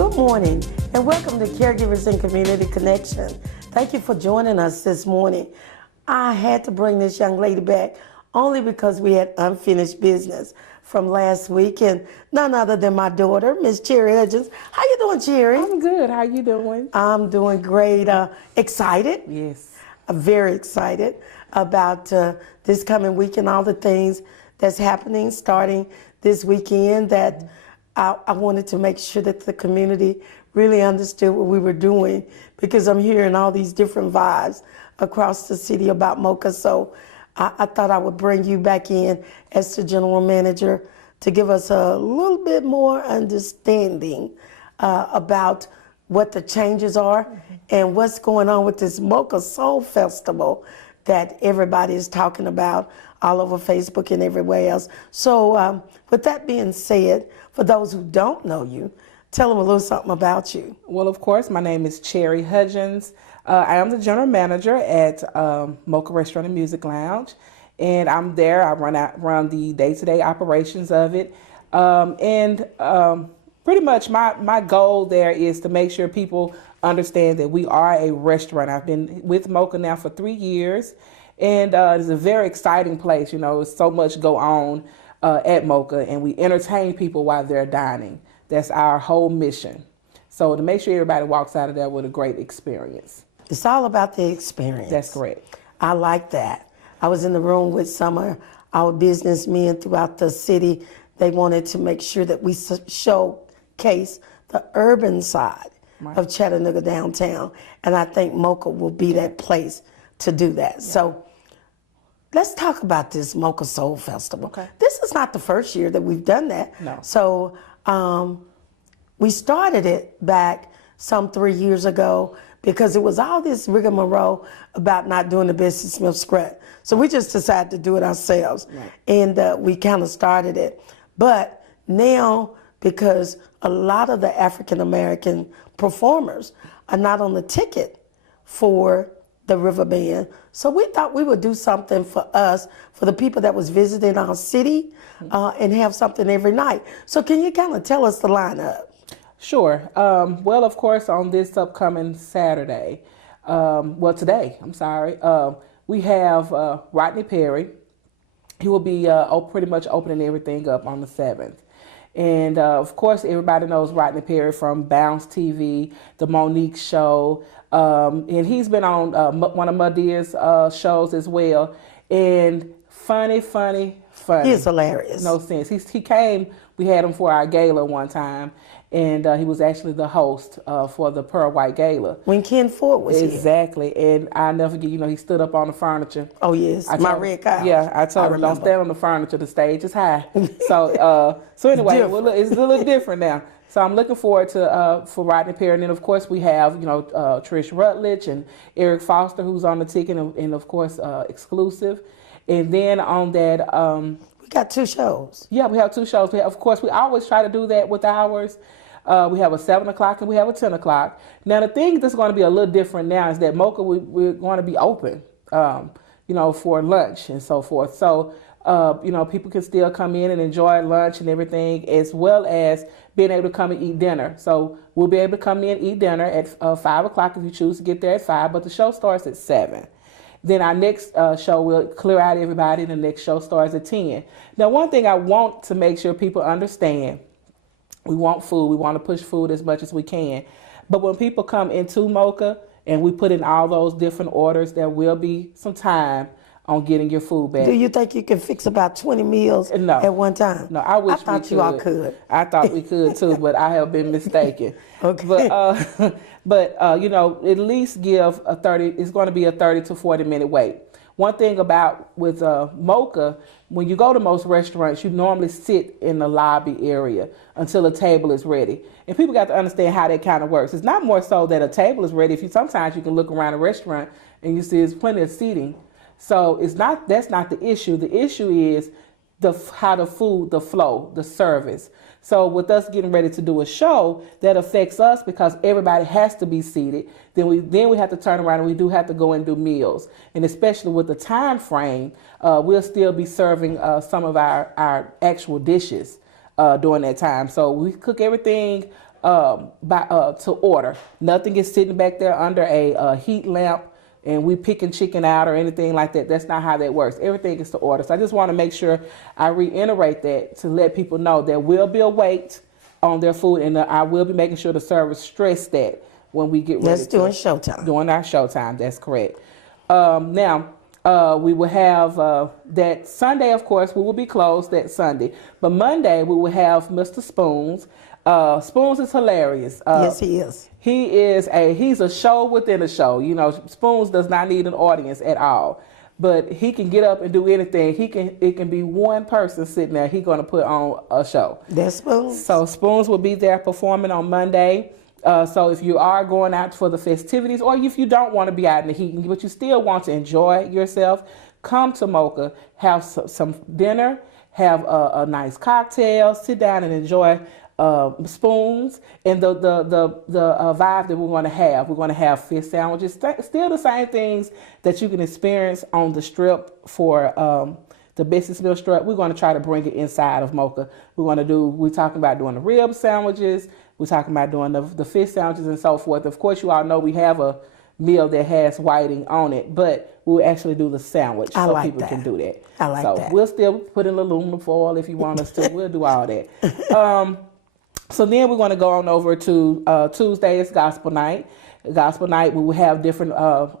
Good morning and welcome to Caregivers and Community Connection. Thank you for joining us this morning. I had to bring this young lady back only because we had unfinished business from last week, and none other than my daughter, Miss Cheri Hudgins. How you doing, Cheri? I'm good. How you doing? I'm doing great. Excited? Yes. Very excited about this coming week and all the things that's happening starting this weekend that I wanted to make sure that the community really understood what we were doing, because I'm hearing all these different vibes across the city about MOCA. So I thought I would bring you back in as the general manager to give us a little bit more understanding about what the changes are and what's going on with this MOCA Soul Festival that everybody is talking about all over Facebook and everywhere else. So with that being said, for those who don't know you, tell them a little something about you. Well, of course, my name is Cheri Hudgins. I am the general manager at MOCA Restaurant and Music Lounge, and I'm there. I run the day-to-day operations of it, pretty much my goal there is to make sure people understand that we are a restaurant. I've been with MOCA now for 3 years, and it's a very exciting place. You know, there's so much go on at MOCA, and we entertain people while they're dining. That's our whole mission. So to make sure everybody walks out of there with a great experience. It's all about the experience. That's correct. I like that. I was in the room with some of our businessmen throughout the city. They wanted to make sure that we showcase the urban side of Chattanooga downtown, and I think MOCA will be that place to do that. Yeah. So let's talk about this MOCA Soul Festival. Okay. This is not the first year that we've done that. No. So we started it back some 3 years ago because it was all this rigmarole about not doing the Bessie Smith scrut. So we just decided to do it ourselves. Right. And we kind of started it. But now, because a lot of the African American performers are not on the ticket for the River Band, so we thought we would do something for us, for the people that was visiting our city, and have something every night. So can you kind of tell us the lineup? Sure. Well, of course, on this upcoming Saturday, today, I'm sorry, we have Rodney Perry. He will be pretty much opening everything up on the 7th. And of course, everybody knows Rodney Perry from Bounce TV, The Monique Show, and he's been on one of Madia's shows as well. And funny. He's hilarious. No sense. He came, we had him for our gala one time, and he was actually the host for the Pearl White Gala. When Ken Ford was here. Exactly. And I'll never forget, he stood up on the furniture. Oh, yes. My red couch. Yeah, I told him, don't stand on the furniture. The stage is high. So anyway, it's a little different now. So I'm looking forward to for Rodney Perry. And then, of course, we have, Trish Rutledge and Eric Foster, who's on the ticket, and of course, exclusive. And then on that... we got 2 shows. Yeah, we have 2 shows. Of course, we always try to do that with ours. We have a 7 o'clock and we have a 10 o'clock. Now, the thing that's going to be a little different now is that MOCA, we're going to be open, for lunch and so forth. So, people can still come in and enjoy lunch and everything, as well as being able to come and eat dinner. So we'll be able to come in and eat dinner at 5 o'clock if you choose to get there at 5, but the show starts at 7. Then our next show, we'll clear out everybody, and the next show starts at 10. Now, one thing I want to make sure people understand, we want food. We want to push food as much as we can. But when people come into MOCA and we put in all those different orders, there will be some time on getting your food back. Do you think you can fix about 20 meals at one time? No, I wish I thought you all could. I thought we could too, but I have been mistaken. Okay. But at least give a 30. It's going to be a 30 to 40 minute wait. One thing about with MOCA, when you go to most restaurants, you normally sit in the lobby area until a table is ready. And people got to understand how that kind of works. It's not more so that a table is ready. Sometimes you can look around a restaurant and you see there's plenty of seating. So that's not the issue. The issue is how the food, the flow, the service. So with us getting ready to do a show, that affects us because everybody has to be seated. Then we have to turn around and we do have to go and do meals. And especially with the time frame, we'll still be serving some of our actual dishes during that time. So we cook everything to order. Nothing is sitting back there under a heat lamp and we picking chicken out or anything like that. That's not how that works. Everything is to order. So I just want to make sure I reiterate that to let people know there will be a wait on their food, and I will be making sure the servers stress that when we get ready. That's during showtime. During our showtime, that's correct. Now, we will have that Sunday, of course, we will be closed that Sunday. But Monday, we will have Mr. Spoons. Spoons is hilarious. Yes, he is. He's a show within a show. You know, Spoons does not need an audience at all. But he can get up and do anything. It can be one person sitting there. He's going to put on a show. That's Spoons. So Spoons will be there performing on Monday. So if you are going out for the festivities, or if you don't want to be out in the heat, but you still want to enjoy yourself, come to Mocha, have some dinner, have a nice cocktail, sit down and enjoy Spoons, and the vibe that we're going to have. We're going to have fish sandwiches, still the same things that you can experience on the strip for the business meal strip. We're going to try to bring it inside of Mocha. We're talking about doing the rib sandwiches. We're talking about doing the fish sandwiches and so forth. Of course, you all know we have a meal that has whiting on it, but we'll actually do the sandwich so people can do that. I like that. So we'll still put in aluminum foil if you want us to. We'll do all that. So then we're going to go on over to Tuesday is gospel night. Gospel night, we will have different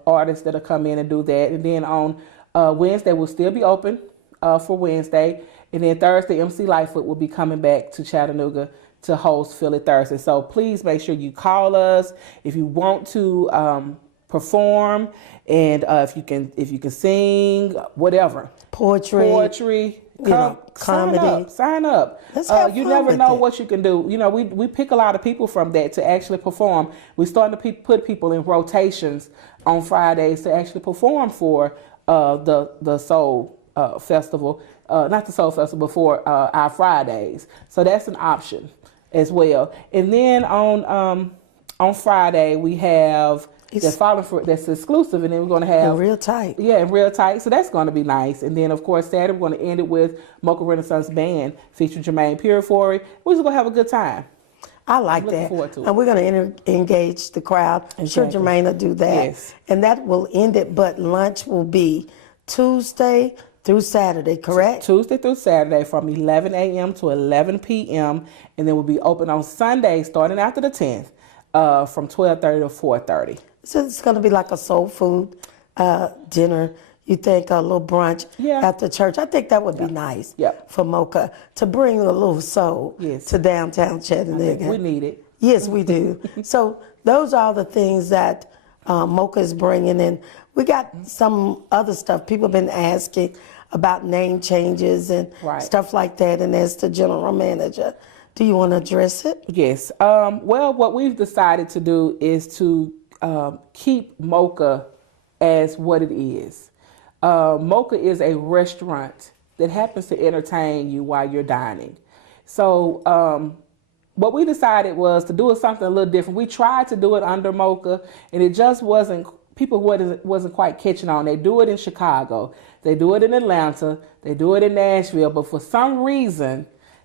artists that'll come in and do that. And then on Wednesday, we'll still be open for Wednesday. And then Thursday, MC Lightfoot will be coming back to Chattanooga to host Philly Thursday. So please make sure you call us if you want to perform, and if you can sing, whatever. Poetry. Comedy. Sign up. Let's have you fun never with know it. what you can do. You know, we pick a lot of people from that to actually perform. We're starting to put people in rotations on Fridays to actually perform for the Soul Festival. Not the Soul Festival, but for our Fridays. So that's an option as well. And then on Friday we have that's exclusive, and then we're going to have Real Tight. Yeah, and Real Tight. So that's going to be nice. And then of course Saturday we're going to end it with Mocha Renaissance Band featuring Jermaine Purifoy. We're just going to have a good time. I like that. Looking forward to it. And we're going to engage the crowd. I'm sure Jermaine will do that. Yes. And that will end it, but lunch will be Tuesday through Saturday, correct? Tuesday through Saturday from 11 a.m. to 11 p.m. And then we'll be open on Sunday starting after the 10th from 12:30 to 4:30. So it's going to be like a soul food dinner. You think a little brunch after church? I think that would be nice for Mocha to bring a little soul to downtown Chattanooga. We need it. Yes, we do. So those are the things that Mocha is bringing in. We got some other stuff. People have been asking about name changes and stuff like that. And as the general manager, do you want to address it? Yes. Well, what we've decided to do is to keep Mocha as what it is. Mocha is a restaurant that happens to entertain you while you're dining. So what we decided was to do something a little different. We tried to do it under Mocha, and it just people wasn't quite catching on. They do it in Chicago, they do it in Atlanta, they do it in Nashville, but for some reason,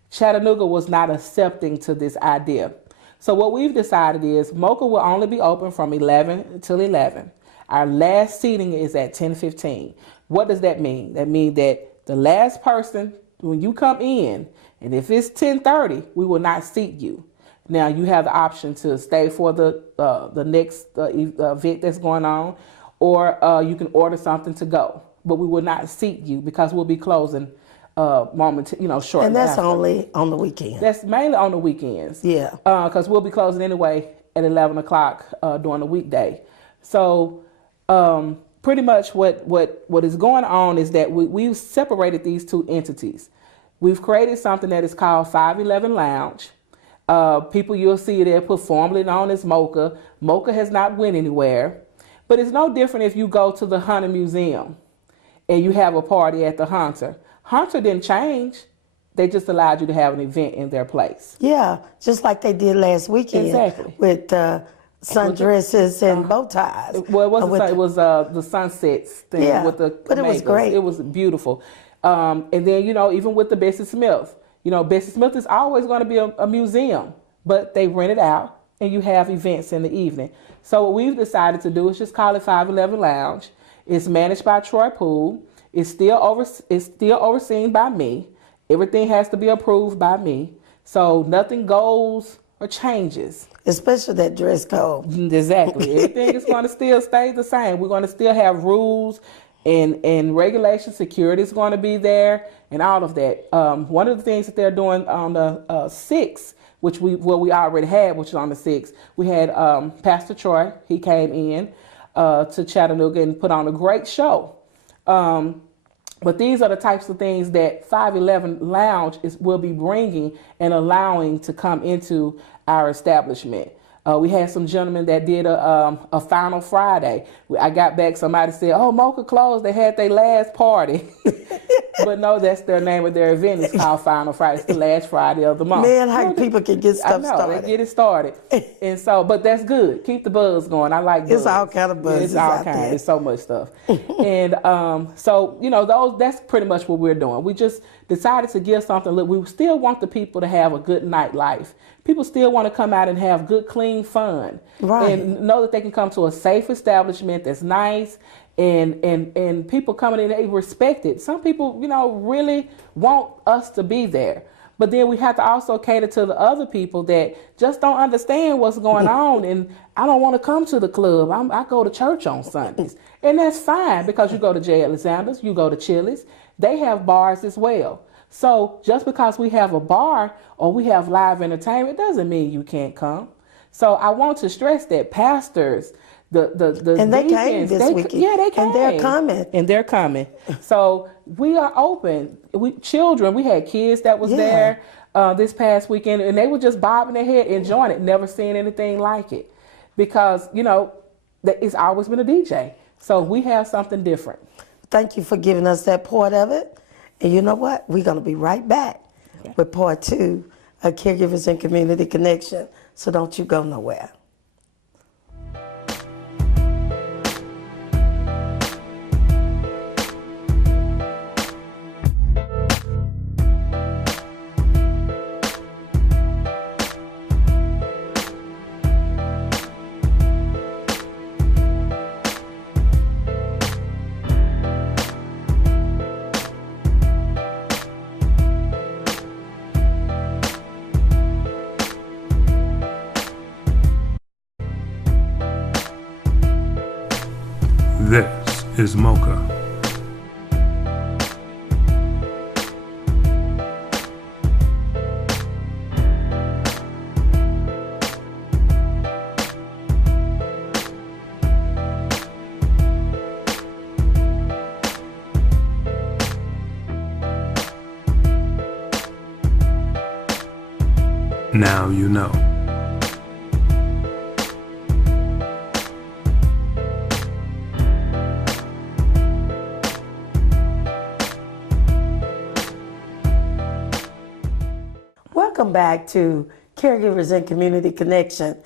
Chattanooga was not accepting to this idea. So what we've decided is Mocha will only be open from 11 till 11. Our last seating is at 10:15. What does that mean? That means that the last person, when you come in, and if it's 10:30, we will not seat you. Now you have the option to stay for the next event that's going on, or you can order something to go. But we will not seat you because we'll be closing shortly. And that's after. only on the weekend. That's mainly on the weekends. Yeah. Because we'll be closing anyway at 11 o'clock during the weekday. So pretty much what is going on is that we've separated these two entities. We've created something that is called 511 Lounge. People you'll see there put formerly known as Mocha. Mocha has not went anywhere. But it's no different if you go to the Hunter Museum and you have a party at the Hunter. Hunter didn't change. They just allowed you to have an event in their place. Yeah, just like they did last weekend. Exactly. With sundresses and bow ties. Well, it was the sunsets thing with the but it was great. It was beautiful. And then, even with the Bessie Smith, Bessie Smith is always going to be a museum. but they rent it out and you have events in the evening. So what we've decided to do is just call it 511 Lounge. It's managed by Troy Poole. It's still overseen by me. Everything has to be approved by me. So nothing goes or changes. Especially that dress code. Exactly. Everything is going to still stay the same. We're going to still have rules and regulations. Security is going to be there and all of that. One of the things that they're doing on the 6th, which we already had, which is on the 6th, we had Pastor Troy. He came in to Chattanooga and put on a great show. But these are the types of things that 511 Lounge will be bringing and allowing to come into our establishment. We had some gentlemen that did a Final Friday. I got back, somebody said, oh, Mocha closed. They had their last party. But no, that's their name of their event. It's called Final Friday. It's the last Friday of the month. Man, how people can get stuff started. They get it started. And so, but that's good. Keep the buzz going. I like buzz. It's all kind of buzz. It's all kind. There's so much stuff. And so, you know, that's pretty much what we're doing. We just decided to give something. Look, we still want the people to have a good nightlife. People still want to come out and have good, clean fun. Right. And know that they can come to a safe establishment that's nice. And people coming in, they respect it. Some people, you know, really want us to be there. But then we have to also cater to the other people that just don't understand what's going on. And I don't want to come to the club. I go to church on Sundays. And that's fine, because you go to J. Alexander's, you go to Chili's. They have bars as well. So just because we have a bar or we have live entertainment doesn't mean you can't come. So I want to stress that pastors, the and they came this weekend. Yeah, they came. And they're coming. So we are open. We had kids that was there this past weekend, and they were just bobbing their head, enjoying it, never seen anything like it. Because, you know, it's always been a DJ. So we have something different. Thank you for giving us that part of it. And you know what? We're going to be right back with part 2 of Caregivers and Community Connection. So don't you go nowhere. This is Mocha. Now you know. Welcome back to Caregivers and Community Connection.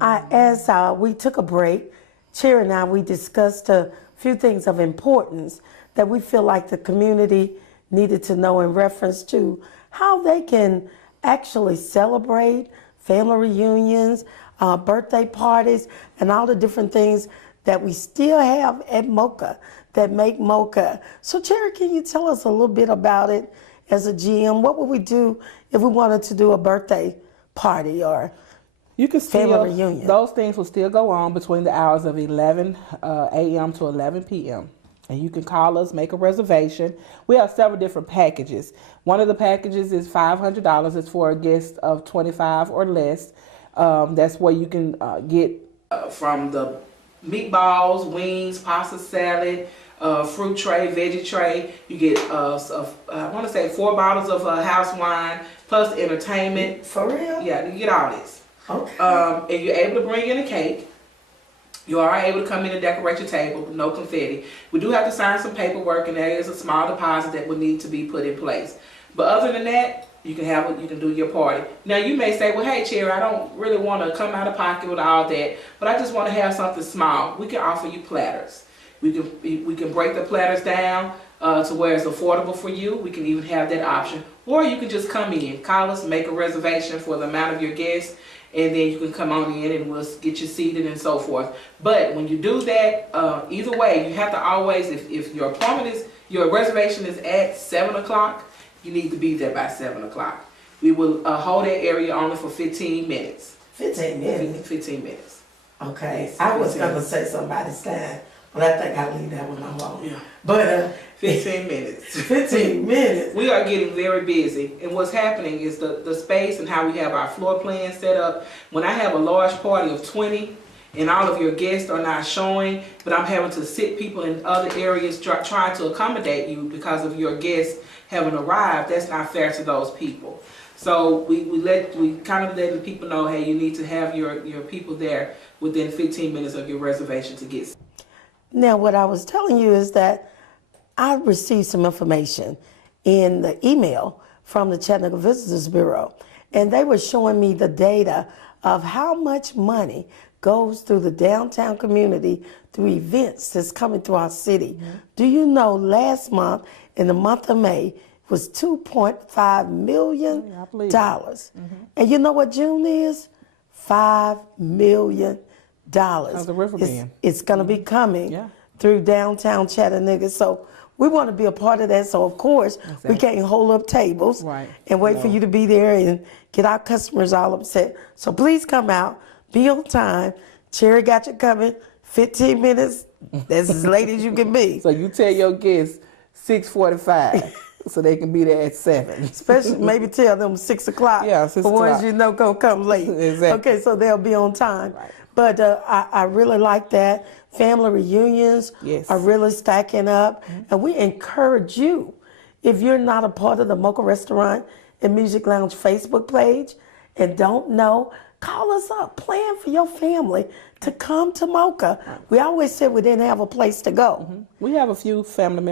As we took a break, Cheri and I, we discussed a few things of importance that we feel like the community needed to know in reference to how they can actually celebrate family reunions, birthday parties, and all the different things that we still have at Mocha that make Mocha. So Cheri, can you tell us a little bit about it as a GM? What would we do if we wanted to do a birthday party or family reunion? Those things will still go on between the hours of 11 a.m. to 11 p.m. And you can call us, make a reservation. We have several different packages. One of the packages is $500. It's for a guest of 25 or less. That's where you can get from the meatballs, wings, pasta salad, fruit tray, veggie tray. You get, I want to say 4 bottles of house wine, plus entertainment. For real? Yeah, you get all this. Okay. And you're able to bring in a cake. You are able to come in and decorate your table with no confetti. We do have to sign some paperwork, and there is a small deposit that would need to be put in place. But other than that, you can do your party. Now you may say, well, hey, Cheri, I don't really want to come out of pocket with all that, but I just want to have something small. We can offer you platters. We can break the platters down. to where it's affordable for you. We can even have that option. Or you can just come in, call us, make a reservation for the amount of your guests, and then you can come on in and we'll get you seated and so forth. But when you do that, either way, you have to always, if your your reservation is at 7 o'clock, you need to be there by 7 o'clock. We will hold that area only for 15 minutes. 15 minutes? 15 minutes. Okay. Yes, I was 15. going to say somebody's time, but I think I'll leave that one alone. Yeah. But 15 minutes. 15 minutes. We are getting very busy, and what's happening is the space and how we have our floor plan set up. When I have a large party of 20 and all of your guests are not showing, but I'm having to sit people in other areas trying to accommodate you because of your guests haven't arrived, that's not fair to those people. So we kind of letting people know, hey, you need to have your people there within 15 minutes of your reservation to get. Now, what I was telling you is that I received some information in the email from the Chattanooga Visitors Bureau, and they were showing me the data of how much money goes through the downtown community through events that's coming through our city. Mm-hmm. Do you know last month, in the month of May, was $2.5 million. Mm-hmm. And you know what June is? $5 million. The river band. It's going to be coming through downtown Chattanooga. So we want to be a part of that. So of course, we can't hold up tables and wait for you to be there and get our customers all upset. So please come out, be on time. Cheri got you coming 15 minutes. That's as late as you can be. So you tell your guests 6:45. So they can be there at 7. Especially maybe tell them 6 o'clock. Yeah, 6 o'clock. For ones you know gonna come late. Exactly. Okay, so they'll be on time. Right. But I really like that. Family reunions are really stacking up. Mm-hmm. And we encourage you, if you're not a part of the Mocha Restaurant and Music Lounge Facebook page and don't know, call us up. Plan for your family to come to Mocha. We always said we didn't have a place to go. Mm-hmm. We have a few family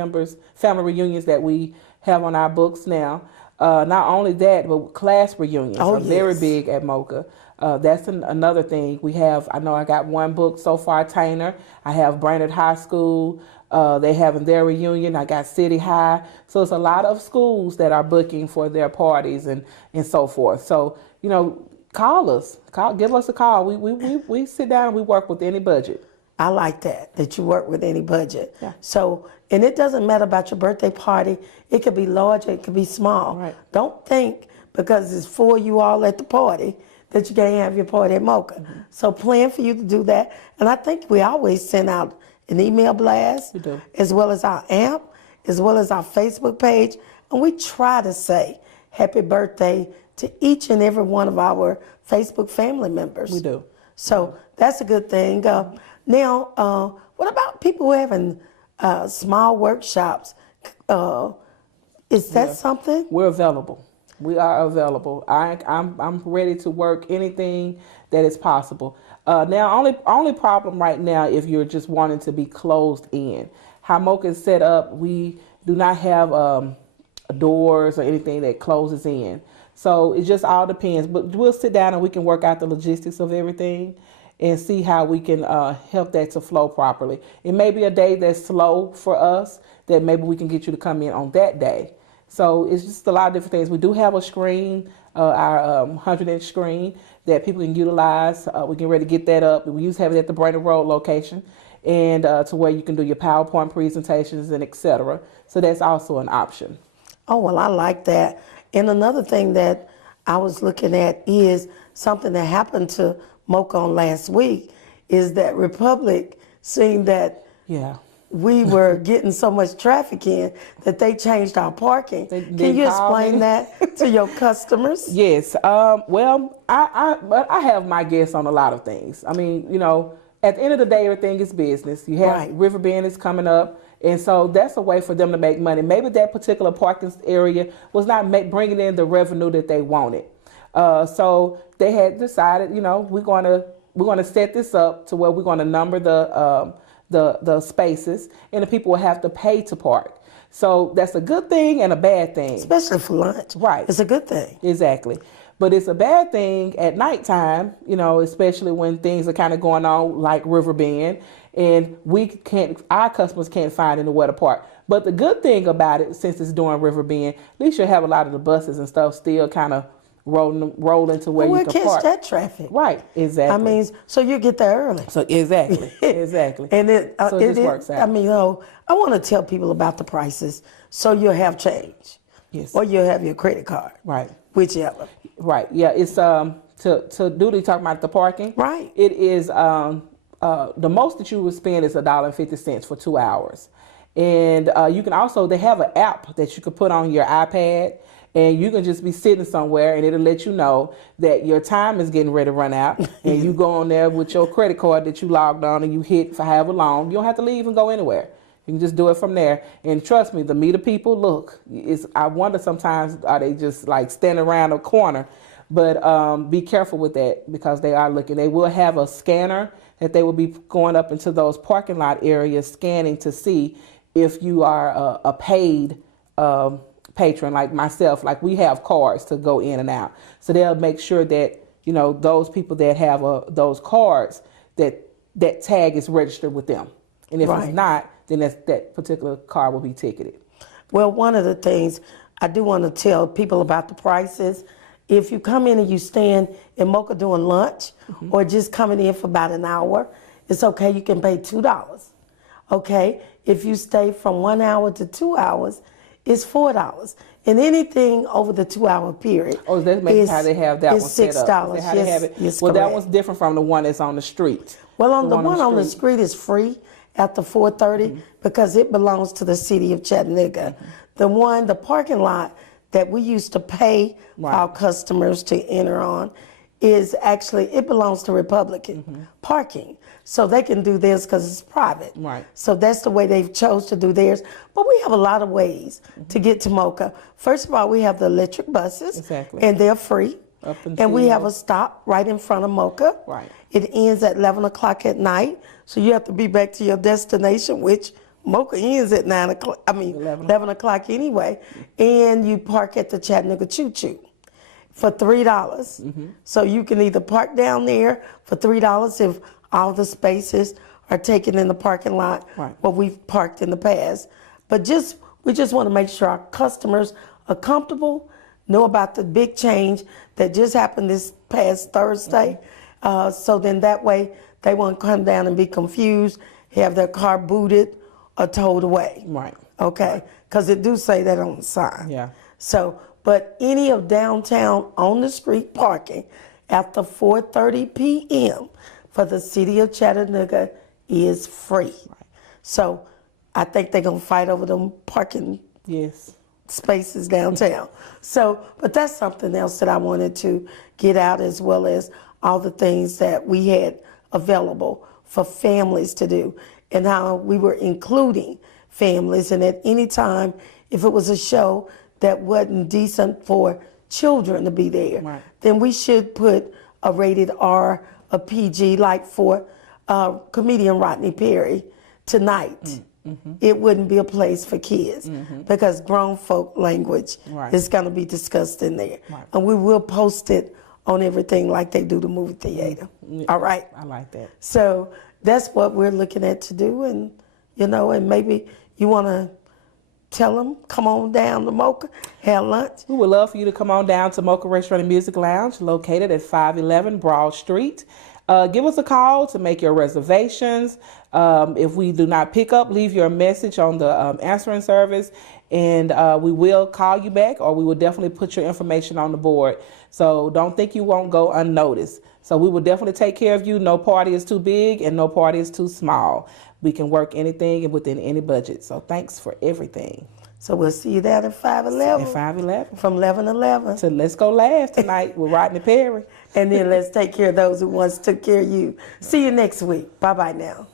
reunions that we have on our books now. Not only that, but class reunions are very big at Mocha. That's another thing we have. I know I got one book so far, Tainer. I have Brainerd High School. They having their reunion. I got City High. So it's a lot of schools that are booking for their parties and so forth. So, you know, call us. Give us a call. We sit down and we work with any budget. I like that you work with any budget. Yeah. So, and it doesn't matter about your birthday party. It could be large, it could be small. Right. Don't think because it's for you all at the party that you can't have your party at Mocha. Mm-hmm. So plan for you to do that. And I think we always send out an email blast, as well as our AMP, as well as our Facebook page. And we try to say happy birthday to each and every one of our Facebook family members. We do. So that's a good thing. Now, what about people who are having small workshops? Is that something? We're available. We are available. I'm ready to work anything that is possible. Now, only problem right now if you're just wanting to be closed in. How Mocha is set up, we do not have doors or anything that closes in. So it just all depends. But we'll sit down and we can work out the logistics of everything and see how we can help that to flow properly. It may be a day that's slow for us that maybe we can get you to come in on that day. So it's just a lot of different things. We do have a screen, our 100-inch screen that people can utilize. We can ready to get that up. We used to have it at the Brainerd Road location, and to where you can do your PowerPoint presentations and etc. So that's also an option. Oh, well, I like that. And another thing that I was looking at is something that happened to Mocha on last week is that Republic seen that we were getting so much traffic in that they changed our parking. Can you explain that to your customers? Yes. Well, I have my guess on a lot of things. I mean, you know, at the end of the day, everything is business. You have Riverbend is coming up. And so that's a way for them to make money. Maybe that particular parking area was not bringing in the revenue that they wanted. So they had decided, you know, we're going to set this up to where we're going to number the spaces, and the people will have to pay to park. So that's a good thing and a bad thing. Especially for lunch. Right. It's a good thing. Exactly. But it's a bad thing at nighttime, you know, especially when things are kind of going on like Riverbend, and our customers can't find anywhere to park. But the good thing about it, since it's during River Bend, at least you'll have a lot of the buses and stuff still kind of roll into where We'll you can catch park. that traffic. Right, exactly. I mean, so you get there early. so exactly, exactly. And So it just works out. I mean, I want to tell people about the prices so you'll have change. Yes. Or you'll have your credit card. Right. Whichever. Right. Yeah. It's to duty talking about the parking. Right. It is the most that you would spend is $1.50 for 2 hours, and you can also they have an app that you can put on your iPad. And you can just be sitting somewhere and it'll let you know that your time is getting ready to run out. And you go on there with your credit card that you logged on and you hit for however long. You don't have to leave and go anywhere. You can just do it from there. And trust me, the meter people, look, I wonder sometimes are they just like standing around a corner. But be careful with that because they are looking. They will have a scanner that they will be going up into those parking lot areas scanning to see if you are a paid patron like myself. Like we have cards to go in and out, so they'll make sure that those people that have those cards that tag is registered with them, and if it's not, then that particular car will be ticketed. Well, one of the things I do want to tell people about the prices, if you come in and you stand in Mocha doing lunch or just coming in for about an hour, it's okay, you can pay $2. Okay, if you stay from 1 hour to 2 hours, it's $4, and anything over the 2 hour period. Oh, that's maybe how they have that one set $6. up. How they have it? Well, that one's different from the one that's on the street. Well, the one on the street is free after 4:30 because it belongs to the city of Chattanooga. The parking lot that we used to pay our customers to enter on is actually, it belongs to Republican parking. So they can do theirs because it's private. Right. So that's the way they've chose to do theirs. But we have a lot of ways to get to Mocha. First of all, we have the electric buses. Exactly. And they're free. And we have a stop right in front of Mocha. Right. It ends at 11 o'clock at night. So you have to be back to your destination, which Mocha ends at 11 o'clock anyway. And you park at the Chattanooga Choo Choo for $3. So you can either park down there for $3 if all the spaces are taken in the parking lot where we've parked in the past. But we just want to make sure our customers are comfortable, know about the big change that just happened this past Thursday. So then that way they won't come down and be confused, have their car booted or towed away. Right. Okay, because it do say that on the sign. Yeah. So, but any of downtown on the street parking after 4:30 p.m. for the city of Chattanooga is free. So I think they're going to fight over them parking spaces downtown. So, but that's something else that I wanted to get out, as well as all the things that we had available for families to do and how we were including families. And at any time, if it was a show that wasn't decent for children to be there, then we should put a rated R, a PG, like for comedian Rodney Perry tonight. It wouldn't be a place for kids because grown folk language is going to be discussed in there. And we will post it on everything like they do the movie theater. All right? I like that. So that's what we're looking at to do. And, and maybe you want to tell them, come on down to Mocha, have lunch. We would love for you to come on down to Mocha Restaurant and Music Lounge, located at 511 Broad Street. Give us a call to make your reservations. If we do not pick up, leave your message on the answering service, and we will call you back, or we will definitely put your information on the board. So don't think you won't go unnoticed. So we will definitely take care of you. No party is too big and no party is too small. We can work anything within any budget. So thanks for everything. So we'll see you there at 511. At 511. From 11 to 11. So let's go laugh tonight with Rodney Perry. And then let's take care of those who once took care of you. See you next week. Bye-bye now.